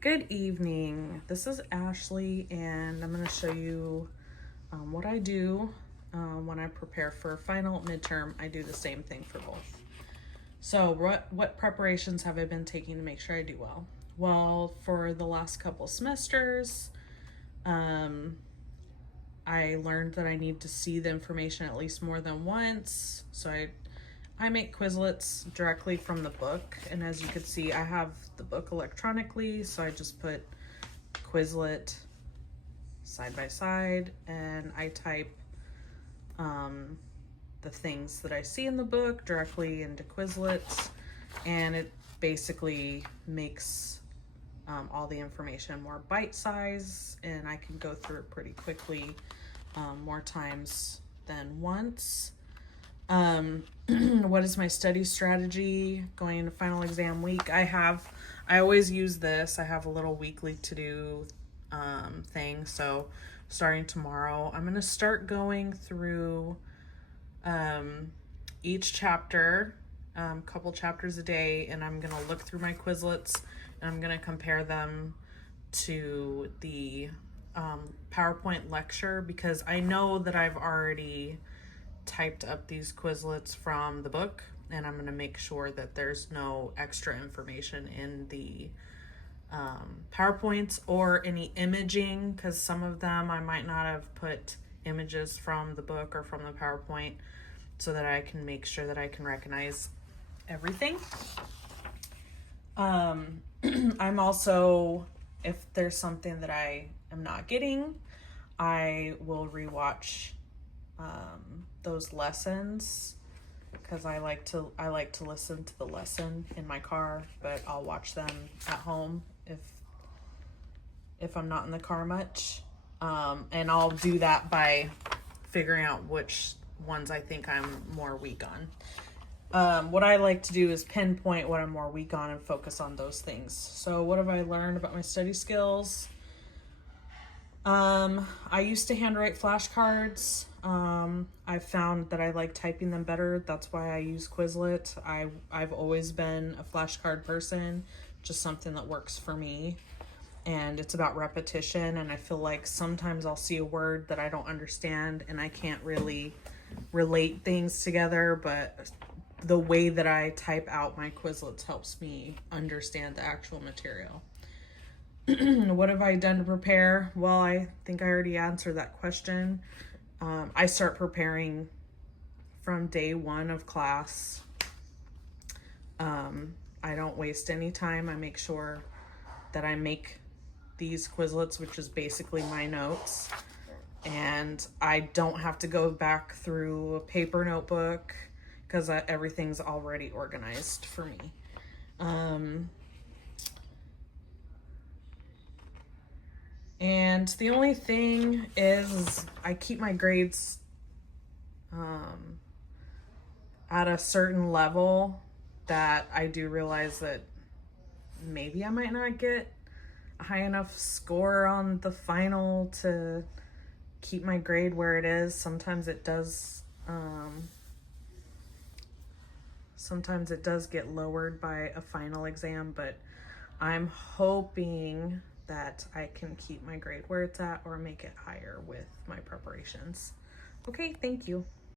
Good evening. This is Ashley, and I'm going to show you what I do when I prepare for final midterm. I do the same thing for both. So, what preparations have I been taking to make sure I do well? Well, for the last couple semesters, I learned that I need to see the information at least more than once. So I make Quizlets directly from the book, and as you can see, I have the book electronically, so I just put Quizlet side by side, and I type the things that I see in the book directly into Quizlets, and it basically makes all the information more bite-sized, and I can go through it pretty quickly more times than once. What is my study strategy going into final exam week? I always use this. I have a little weekly to-do thing. So starting tomorrow, I'm going to start going through each chapter, couple chapters a day, and I'm going to look through my Quizlets, and I'm going to compare them to the PowerPoint lecture, because I know that I've already typed up these Quizlets from the book, and I'm going to make sure that there's no extra information in the PowerPoints or any imaging, because some of them I might not have put images from the book or from the PowerPoint, so that I can make sure that I can recognize everything. I'm also, if there's something that I am not getting, I will rewatch those lessons, because I like to listen to the lesson in my car, but I'll watch them at home if I'm not in the car much. And I'll do that by figuring out which ones I think I'm more weak on. What I like to do is pinpoint what I'm more weak on and focus on those things. So what have I learned about my study skills? I used to handwrite flashcards. I've found that I like typing them better. That's why I use Quizlet. I've always been a flashcard person, just something that works for me. And it's about repetition, and I feel like sometimes I'll see a word that I don't understand and I can't really relate things together, but the way that I type out my Quizlets helps me understand the actual material. What have I done to prepare? Well, I think I already answered that question. I start preparing from day one of class. I don't waste any time. I make sure that I make these Quizlets, which is basically my notes, and I don't have to go back through a paper notebook, because everything's already organized for me. And the only thing is I keep my grades at a certain level that I do realize that maybe I might not get a high enough score on the final to keep my grade where it is. Sometimes it does get lowered by a final exam, but I'm hoping that I can keep my grade where it's at or make it higher with my preparations. Okay, thank you.